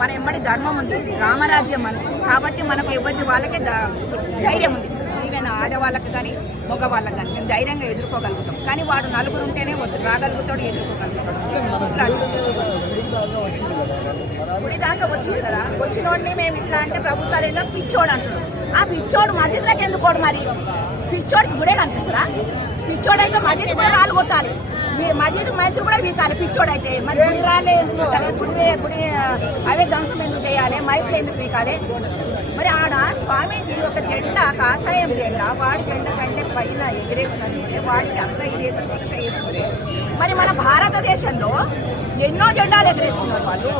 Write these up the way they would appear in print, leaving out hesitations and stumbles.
మన ఎంబడి ధర్మం ఉంది, రామరాజ్యం అని. కాబట్టి మనకు ఎవరి వాళ్ళకే ధైర్యం ఉంది. ఈవెన్ ఆడవాళ్ళకి కానీ మగవాళ్ళకి కానీ మేము ధైర్యంగా ఎదుర్కోగలుగుతాం. కానీ వాడు నలుగురు ఉంటేనే రాగలుగుతాడు, ఎదుర్కోగలుగుతాడు. గుడి దాకా వచ్చింది కదా, వచ్చినోడిని మేము ఇట్లా అంటే ప్రభుత్వాలు ఏదో పిచ్చోడు అంటున్నాడు. ఆ పిచ్చోడు మసీదులకు ఎందుకోడు? మరి పిచ్చోడికి గుడే కనిపిస్తుందా? పిచ్చోడైతే మసీదు కూడా రాళ్ళు కొట్టాలి, మసీదు మైత్రి కూడా వీతాలి. పిచ్చోడైతే మరి గుడి రాలే గుడి అవే ధ్వంసం ఎందుకు చేయాలి? మైకులు ఎందుకు వీకాలి? మరి ఆడ స్వామీజీ ఒక జెండా, కాషాయం జెండా, వాడి జెండా కంటే పైన ఎగిరేసినట్టే వాడికి అంతా ఎగిరేసి శిక్ష వేసుకునే. మరి మన భారతదేశంలో ఎన్నో జెండాలు ఎగరేస్తున్నారు వాళ్ళు.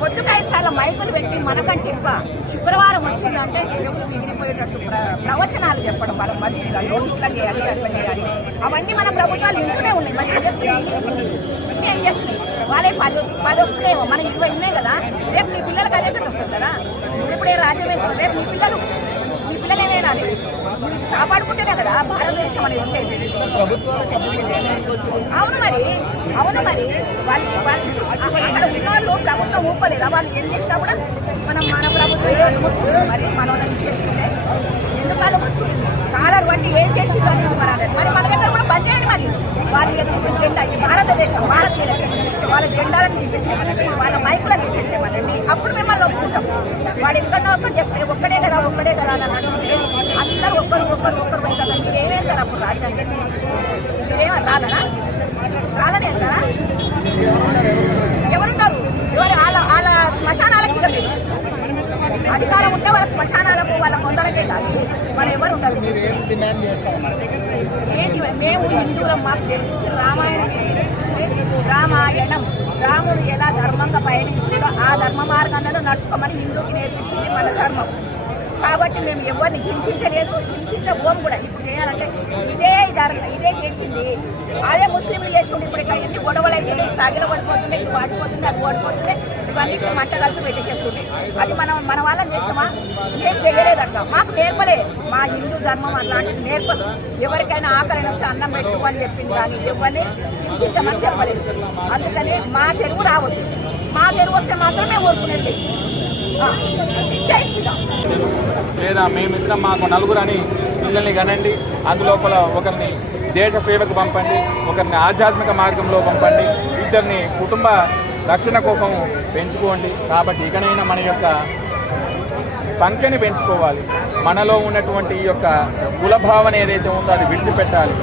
పొద్దుకైసాల మైకులు పెట్టి మనకంటే ఎక్కువ శుక్రవారం వచ్చిందంటే చెవులు మిగిలిపోయేటట్టు ప్రవచనాలు చెప్పడం వాళ్ళ మసీదులలో, ఇట్లా చేయాలి అట్లా చేయాలి. అవన్నీ మన ప్రభుత్వాలు ఇంటూనే ఉన్నాయి. మరి ఏం చేస్తున్నాయి? వాళ్ళే 10 వస్తున్నాయేమో, మనకి 20 ఉన్నాయి కదా. రేపు మీ పిల్లలకి అదే వస్తుంది కదా. ఇప్పుడే రాజ్యమే, రేపు మీ పిల్లలు ఏమేనాలి? కాపాడుకుంటేనే కదా భారతదేశం అనేది ఉండేది. అవును మరి వాళ్ళు అక్కడ ఉన్నవాళ్ళు ప్రభుత్వం ఊపలేదా? వాళ్ళు ఏం చేసినా కూడా మన ప్రభుత్వం మరి మనం చేసుకుంటే ఎందుకు వాళ్ళు మూసుకుంటుంది? కాలర్ బట్టి ఏం చేసి మరి మన దగ్గర కూడా బంద్ చేయండి. మరి వాళ్ళు తీసిన జెండా భారతదేశం, భారతీయులకి వాళ్ళ జెండాలను తీసేసేయమనండి, వాళ్ళ మైకులను తీసేసేయమనండి. అప్పుడు మిమ్మల్ని ఒప్పుకుంటాం. వాడు ఎక్కడో ఒక్కటి చేస్తే ఒక్కడే కదా అని అంటుంటే అందరూ ఒక్కరు పోయి కదా. మీరేమేంటారు అప్పుడు రాజ్యాన్ని? మీరేమో రాలని అంటారా? ఎవరుంటారు? వాళ్ళ శ్మశానాలకి ఇక మీరు అధికారం ఉంటే వాళ్ళ శ్మశానాలకు, వాళ్ళ మొదలకే కాదు. మనం ఎవరు ఉండాలి? మేము హిందువులం. మాకు తెలిసిన రామాయణం, రాముడు ఎలా ధర్మంగా పయనించిందో ఆ ధర్మ మార్గాలను నడుచుకోమని హిందూకి నేర్పించింది మన ధర్మం. కాబట్టి మేము ఎవరిని హింసించలేదు, హింసించబోము కూడా. ఇప్పుడు చేయాలంటే ఇదే చేసింది. అదే ముస్లింలు చేసి ఉండి ఇప్పుడు ఇక్కడ ఎన్ని గొడవలు అయితే తగిల పడిపోతుండే, ఇది వాడిపోతుండే, అవి ఓడిపోతుండే, ఇవన్నీ మంట కలిపి పెట్టేసేస్తుండే. అది మన వాళ్ళని చేసినామా? ఏం చేయలేదట. మాకు నేర్పలే. మా హిందూ ధర్మం అట్లాంటిది నేర్పదు. ఎవరికైనా ఆకలి వస్తే అన్నం పెట్టు అని చెప్పింది, కానీ ఎవరిని హింసించమని చెప్పలేదు. అందుకని మా తెలుగు రావద్దు. మా తెలుగు వస్తే మాత్రమే ఊరుకునేది. జై శ్రీరామ్. లేదా మేమిద్దరం మాకు నలుగురని పిల్లల్ని కనండి, అందులోపల ఒకరిని దేశ సేవకు పంపండి, ఒకరిని ఆధ్యాత్మిక మార్గంలో పంపండి, ఇద్దరిని కుటుంబ రక్షణ కోసం పెంచుకోండి. కాబట్టి ఇకనైనా మన యొక్క సంఖ్యని పెంచుకోవాలి. మనలో ఉన్నటువంటి ఈ యొక్క కులభావన ఏదైతే ఉందో అది విడిచిపెట్టాలి.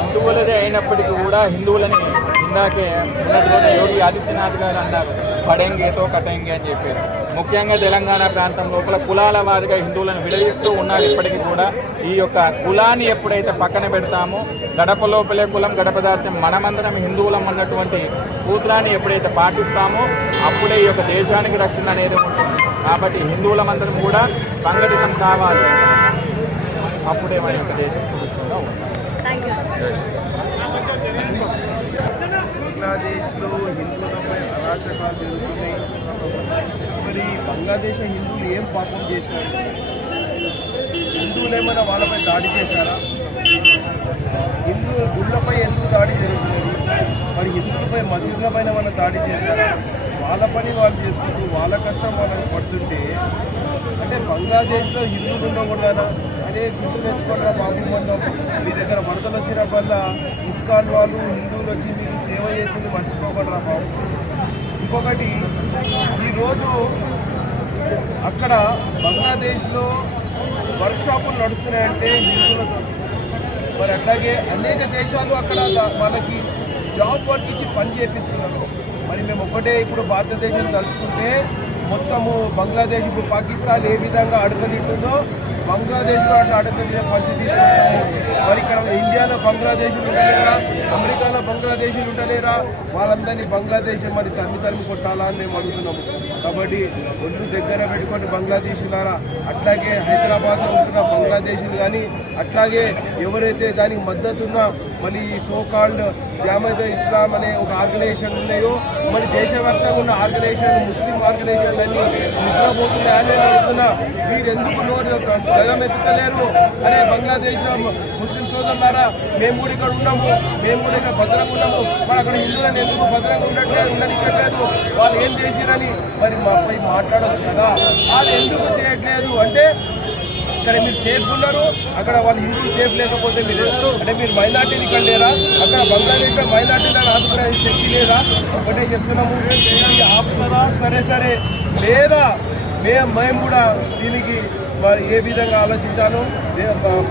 హిందువులదే అయినప్పటికీ కూడా హిందువులని ఇందాకే ఉన్నటువంటి యోగి ఆదిత్యనాథ్ గారు అన్నారు, పడెంగేతో కటెంగే అని చెప్పారు. ముఖ్యంగా తెలంగాణ ప్రాంతం లోపల కులాల వారిగా హిందువులను విడదీస్తూ ఉన్నారు. ఇప్పటికీ కూడా ఈ యొక్క కులాన్ని ఎప్పుడైతే పక్కన పెడతామో, గడప లోపలే కులం గడప దాటితే మనమందరం హిందువులం అన్నటువంటి సూత్రాన్ని ఎప్పుడైతే పాటిస్తామో అప్పుడే ఈ యొక్క దేశానికి రక్షణ అనేది ఉంటుంది. కాబట్టి హిందువులమందరం కూడా సంఘటితం కావాలి. అప్పుడే మన యొక్క దేశం సురక్షితంగా ఉంటుంది. బంగ్లాదేశ్లో హిందువులపై అరాచకాలు జరుగుతున్నాయి. మరి బంగ్లాదేశ్ హిందువులు ఏం పాపం చేశారు? హిందువులేమైనా వాళ్ళపై దాడి చేశారా? హిందూ గుళ్ళపై ఎందుకు దాడి జరుగుతుంది? మరి హిందువులపై మసీదులపైన ఏమైనా దాడి చేశారా? వాళ్ళ పని వాళ్ళు చేసుకుంటూ వాళ్ళ కష్టం వాళ్ళకి పడుతుంటే అంటే బంగ్లాదేశ్లో హిందువులు ఉండకూడదనా? అదే గుర్తు తెచ్చుకోవడం బాబు మందం. మీ దగ్గర వరదలు వచ్చిన వల్ల ఇస్కాన్ వాళ్ళు హిందువులు వచ్చి మీకు సేవ చేసింది మర్చిపోకూడరా బాబు. ఇంకొకటి, ఈరోజు అక్కడ బంగ్లాదేశ్లో వర్క్షాపులు నడుస్తున్నాయంటే హిందువులతో. మరి అట్లాగే అనేక దేశాలు అక్కడ వాళ్ళకి జాబ్ వర్క్ ఇచ్చి పని చేపిస్తున్నారు. మరి మేము ఒకటే ఇప్పుడు భారతదేశం తలుచుకుంటే మొత్తము బంగ్లాదేశ్, ఇప్పుడు పాకిస్తాన్ ఏ విధంగా అడగలింటుందో బంగ్లాదేశ్లో అట్లా అడగలిగిన పరిస్థితి. మరి ఇక్కడ ఇండియాలో బంగ్లాదేశీలు ఉండలేరా? అమెరికాలో బంగ్లాదేశీలు ఉండలేరా? వాళ్ళందరినీ బంగ్లాదేశ్ మరి తరిమి కొట్టాలా అని మేము అడుగుతున్నాము. కాబట్టి ఒళ్ళు దగ్గర పెట్టుకొని బంగ్లాదేశీలారా, అట్లాగే హైదరాబాద్లో ఉంటున్న బంగ్లాదేశీలు కానీ, అట్లాగే ఎవరైతే దానికి మద్దతున్న మళ్ళీ సో కాల్డ్ జామయత్ ఇస్లాం అనే ఒక ఆర్గనైజేషన్ ఉన్నాయో, మరి దేశవ్యాప్తంగా ఉన్న ఆర్గనైజేషన్, ముస్లిం ఆర్గనైజేషన్లన్నీ నిద్రపోతున్నాయని అడుగుతున్నా. వీరెందుకు నోరు జగమెత్తలేరు? అరే బంగ్లాదేశ్లో ముస్లిం సోదరులారా, మేము కూడా ఇక్కడ ఉన్నాము, మేము కూడా ఇక్కడ భద్రంగా ఉన్నాము, మరి అక్కడ హిందువులను ఎందుకు భద్రంగా ఉండనిచ్చట్లేదు, వాళ్ళు ఏం చేసిరని మరి మాపై మాట్లాడవచ్చు కదా. అది ఎందుకు చేయట్లేదు అంటే ఇక్కడ మీరు సేఫ్ ఉన్నారు, అక్కడ వాళ్ళు హిందువులు సేఫ్ లేకపోతే మీరు అంటే మీరు మైనార్టీని ఇక్కడ లేరా, అక్కడ బంగ్లాదేశ్లో మైనార్టీలను ఆదుకునే శక్తి లేదా? ఒకటే చెప్తున్నాము, ఇది ఆపుతారా సరే లేదా మేము కూడా దీనికి మరి ఏ విధంగా ఆలోచించాలో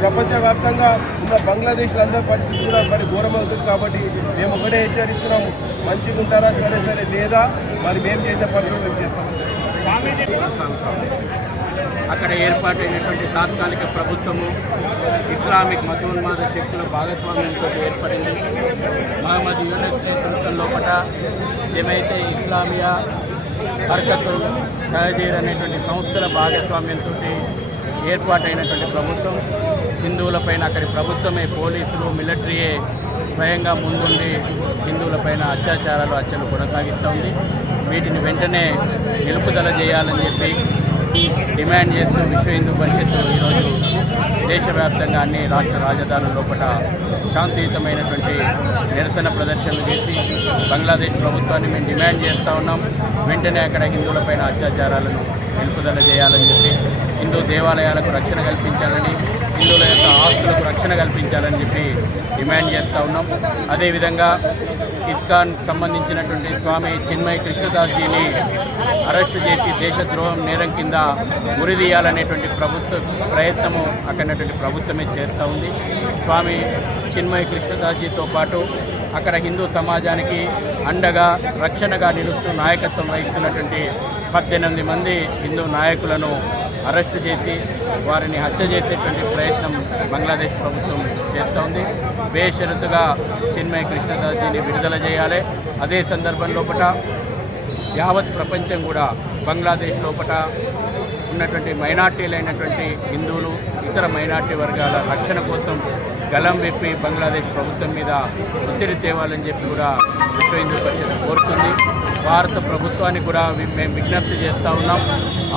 ప్రపంచవ్యాప్తంగా ఉన్న బంగ్లాదేశ్లో అందరి పరిస్థితి కూడా మరి ఘోరమవుతుంది. కాబట్టి మేము ఒకటే హెచ్చరిస్తున్నాము, మంచిగా ఉంటారా సరే లేదా మరి మేము చేసే పనులు మేము చేస్తాము. అక్కడ ఏర్పాటైనటువంటి తాత్కాలిక ప్రభుత్వము ఇస్లామిక్ మతోన్మాద శక్తుల భాగస్వామ్యంతో ఏర్పడింది. మహమ్మద్ యూనస్ నేతృత్వం లోపల ఏమైతే ఇస్లామియా హర్కతుల్ సహజీర్ అనేటువంటి సంస్థల భాగస్వామ్యంతో ఏర్పాటైనటువంటి ప్రభుత్వం, హిందువులపైన అక్కడి ప్రభుత్వమే, పోలీసులు, మిలిటరీయే స్వయంగా ముందుండి హిందువులపైన అత్యాచారాలు, హత్యలు కొనసాగిస్తూ ఉంది. వీటిని వెంటనే నిలుపుదల చేయాలని చెప్పి డిమాండ్ చేస్తూ విశ్వ హిందూ పరిషత్తు ఈరోజు దేశవ్యాప్తంగా అన్ని రాష్ట్ర రాజధానుల లోపల శాంతియుతమైనటువంటి నిరసన ప్రదర్శనలు చేసి బంగ్లాదేశ్ ప్రభుత్వాన్ని మేము డిమాండ్ చేస్తూ ఉన్నాం. వెంటనే అక్కడ హిందువులపైన అత్యాచారాలను నిలుపుదల చేయాలని చెప్పి, హిందూ దేవాలయాలకు రక్షణ కల్పించాలని, హిందువుల యొక్క ఆస్తులకు రక్షణ కల్పించాలని చెప్పి డిమాండ్ చేస్తూ ఉన్నాం. అదేవిధంగా ఇస్కాన్ సంబంధించినటువంటి స్వామి చిన్మయ్ కృష్ణదాస్జీని అరెస్టు చేసి దేశద్రోహం నేరం కింద ఉరిదీయాలనేటువంటి ప్రయత్నము అక్కడటువంటి ప్రభుత్వమే చేస్తూ ఉంది. స్వామి చిన్మయ్ కృష్ణదాస్జీతో పాటు అక్కడ హిందూ సమాజానికి అండగా, రక్షణగా నిలుస్తూ నాయకత్వం వహిస్తున్నటువంటి 18 మంది హిందూ నాయకులను అరెస్టు చేసి వారిని హత్య చేసేటువంటి ప్రయత్నం బంగ్లాదేశ్ ప్రభుత్వం చేస్తూ ఉంది. బేషరతుగా చిన్మయ్ కృష్ణదాస్జీని విడుదల చేయాలి. అదే సందర్భం లోపల యావత్ ప్రపంచం కూడా బంగ్లాదేశ్ లోపల ఉన్నటువంటి మైనార్టీలైనటువంటి హిందువులు, ఇతర మైనార్టీ వర్గాల రక్షణ కోసం గలం విప్పి బంగ్లాదేశ్ ప్రభుత్వం మీద ఒత్తిడి తేవాలని చెప్పి కూడా విశ్వ హిందూ పరిషత్ కోరుతుంది. భారత ప్రభుత్వానికి కూడా మేము విజ్ఞప్తి చేస్తూ ఉన్నాం,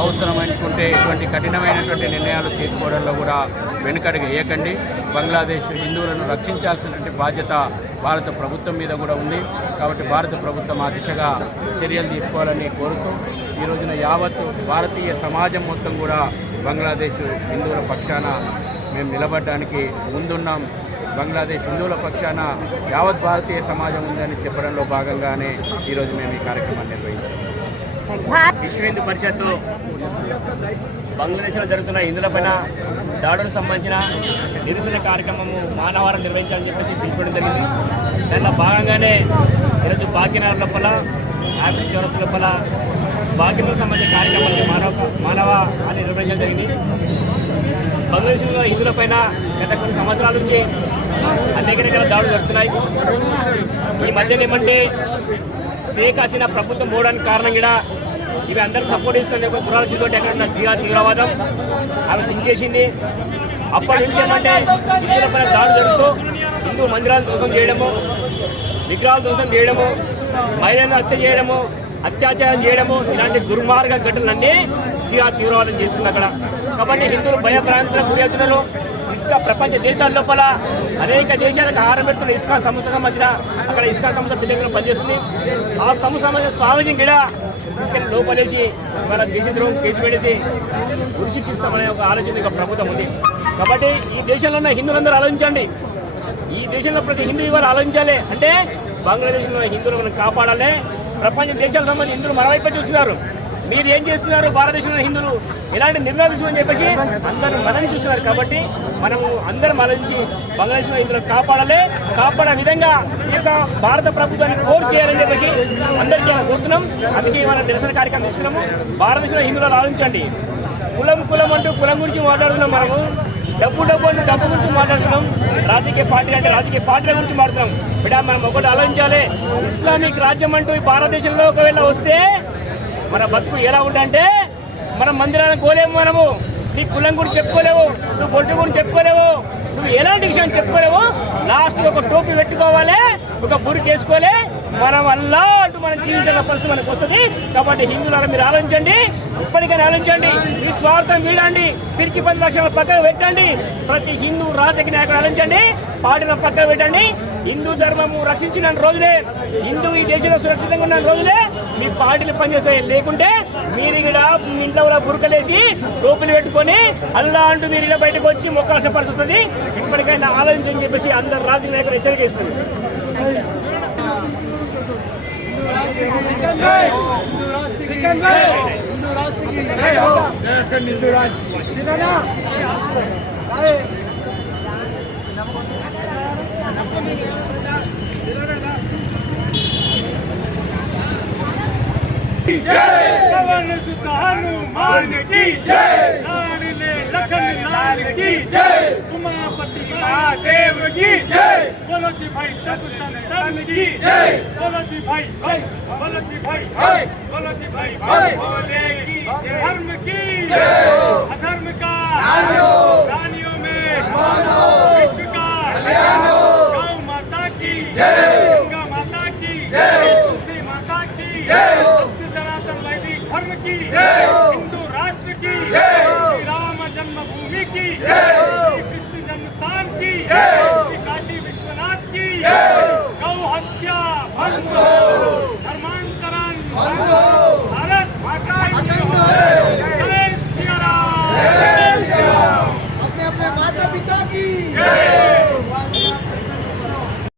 అవసరమనుకుంటే ఇటువంటి కఠినమైనటువంటి నిర్ణయాలు తీసుకోవడంలో కూడా వెనుకడుగు వేయకండి. బంగ్లాదేశ్ హిందువులను రక్షించాల్సినటువంటి బాధ్యత భారత ప్రభుత్వం మీద కూడా ఉంది. కాబట్టి భారత ప్రభుత్వం ఆ దిశగా చర్యలు తీసుకోవాలని కోరుతూ ఈ రోజున యావత్ భారతీయ సమాజం మొత్తం కూడా బంగ్లాదేశ్ హిందువుల పక్షాన మేము నిలబడడానికి ముందున్నాం. బంగ్లాదేశ్ హిందువుల పక్షాన యావత్ భారతీయ సమాజం ఉందని చెప్పడంలో భాగంగానే ఈరోజు మేము ఈ కార్యక్రమాన్ని నిర్వహించాం. విశ్వ హిందూ పరిషత్తు బంగ్లాదేశ్లో జరుగుతున్న హిందువులపైన దాడులకు సంబంధించిన నిరసన కార్యక్రమము మానవారం నిర్వహించాలని చెప్పేసి పిలుపుకోవడం జరిగింది. దానిలో భాగంగానే ఈరోజు భాగ్యనగర్ లోపల, యాపిల్ చౌరస్ లోపల భాగ్యనగర్ సంబంధించిన కార్యక్రమాన్ని మానవ అని నిర్వహించడం జరిగింది. బంగ్లాదేశ్లో హిందువులపైన గత కొన్ని సంవత్సరాల నుంచి అనేక రకాల దాడులు జరుగుతున్నాయి. ఈ మధ్యన ఏమంటే షేక్ హసీనా ప్రభుత్వం పోవడానికి కారణం కూడా ఇవి అందరూ సపోర్ట్ ఇస్తుంది. కురాల జిల్లాలో ఎక్కడ జిహాద్ తీవ్రవాదం ఆమె దించేసింది. అప్పటి నుంచి ఏమంటే హిందువులపైన దాడులు జరుగుతూ హిందూ మందిరాలు ధ్వంసం చేయడము, విగ్రహాలు ధ్వంసం చేయడము, మహిళలను హత్య చేయడము, అత్యాచారం చేయడము, ఇలాంటి దుర్మార్గ ఘటనలన్నీ జిహాద్ తీవ్రవాదం చేస్తుంది అక్కడ. కాబట్టి హిందువులు భయభ్రాంతులకు గురవుతున్నారు. ఇసుక ప్రపంచ దేశాల లోపల అనేక దేశాలకు ఆహారం పెడుతున్న ఇసుక సంస్థ మధ్య అక్కడ ఇసుక సంస్థ బిల్డింగ్లో పనిచేస్తుంది. ఆ సంస్థ మధ్య స్వామిజీ గిడ తీసుకెళ్ళి లోపలేసి మన దేశద్రోహం కేసు పెట్టేసి ఉరిశిక్షిస్తామనే ఒక ఆలోచన ఒక ప్రభుత్వం ఉంది. కాబట్టి ఈ దేశంలో ఉన్న హిందువులందరూ ఆలోచించండి. ఈ దేశంలో ప్రతి హిందూ ఇవాళ ఆలోచించాలి. అంటే బంగ్లాదేశ్లో హిందువులను కాపాడాలి. ప్రపంచ దేశాలకు సంబంధించి హిందువులు మరోవైపు చూస్తున్నారు. మీరు ఏం చేస్తున్నారు? భారతదేశంలో హిందువులు ఎలాంటి నిర్ణయాలు తీసుకోమని చెప్పేసి అందరూ మనం చూస్తున్నారు. కాబట్టి మనము అందరం ఆలోచించి బంగ్లాదేశ్లో హిందువులను కాపాడాలి. కాపాడే విధంగా ఈ యొక్క భారత ప్రభుత్వాన్ని కోరు చేయాలని చెప్పేసి అందరికీ కోరుతున్నాం. అందుకే మన నిరసన కార్యక్రమం తీసుకున్నాము. భారతదేశంలో హిందువులు ఆలోచించండి. కులం అంటూ కులం గురించి మాట్లాడుతున్నాం. మనము డబ్బు అంటే డబ్బు గురించి మాట్లాడుతున్నాం. రాజకీయ పార్టీ అంటే రాజకీయ పార్టీల గురించి మాట్లాడుతున్నాం. బిడ్డ మనం ఒకటి ఆలోచించాలి. ఇస్లామిక్ రాజ్యం అంటూ ఈ భారతదేశంలో ఒకవేళ వస్తే మన బతుకు ఎలా ఉందంటే మనం మందిరాలను కోలేము. మనము నీ కులం గురించి చెప్పుకోలేవు, నువ్వు బొట్టు గురించి చెప్పుకోలేవు, నువ్వు ఎలాంటి విషయం చెప్పుకోలేవు. లాస్ట్ ఒక టోపీ పెట్టుకోవాలి, ఒక బురికి వేసుకోవాలి, మనం అల్లా అంటూ మనం జీవించాల్సిన పరిస్థితి మనకు వస్తుంది. కాబట్టి హిందువులను మీరు ఆలోచించండి, ఇప్పటికైనా ఆలోచించండి, మీ స్వార్థం వీడండి, పిరికి 10 లక్షల పక్కకు పెట్టండి. ప్రతి హిందూ రాజకీయ నాయకుడు ఆలోచించండి, పార్టీల పక్కకు పెట్టండి. హిందూ ధర్మము రక్షించిన రోజులే, హిందూ ఈ దేశంలో సురక్షితంగా ఉన్న రోజులే మీ పార్టీలు పనిచేస్తాయి. లేకుంటే మీరు ఇక్కడ ఇంట్లో బురకలేసి టోపీలు పెట్టుకొని అల్లా అంటూ మీరు ఇలా బయటకు వచ్చి మొక్కాల్సిన పరిస్థితి వస్తుంది. ఇప్పటికైనా ఆలోచించని చెప్పేసి అందరు రాజకీయ నాయకులు హెచ్చరిక ఇస్తుంది. उमापति महादेव की जय। बोलो जी भाई सब संतान की जय। बोलो जी भाई बोलो जी भाई बोलो जी भाई भोले की धर्म की अधर्म का रानियों में विश्व का गौ माता की गंगा माता की तुलसी माता की सनातन वैदिक धर्म की हिंदू राष्ट्र की श्री राम जन्मभूमि की कृष्ण जन्मस्थान की काशी विश्वनाथ की गौ हत्या भस्म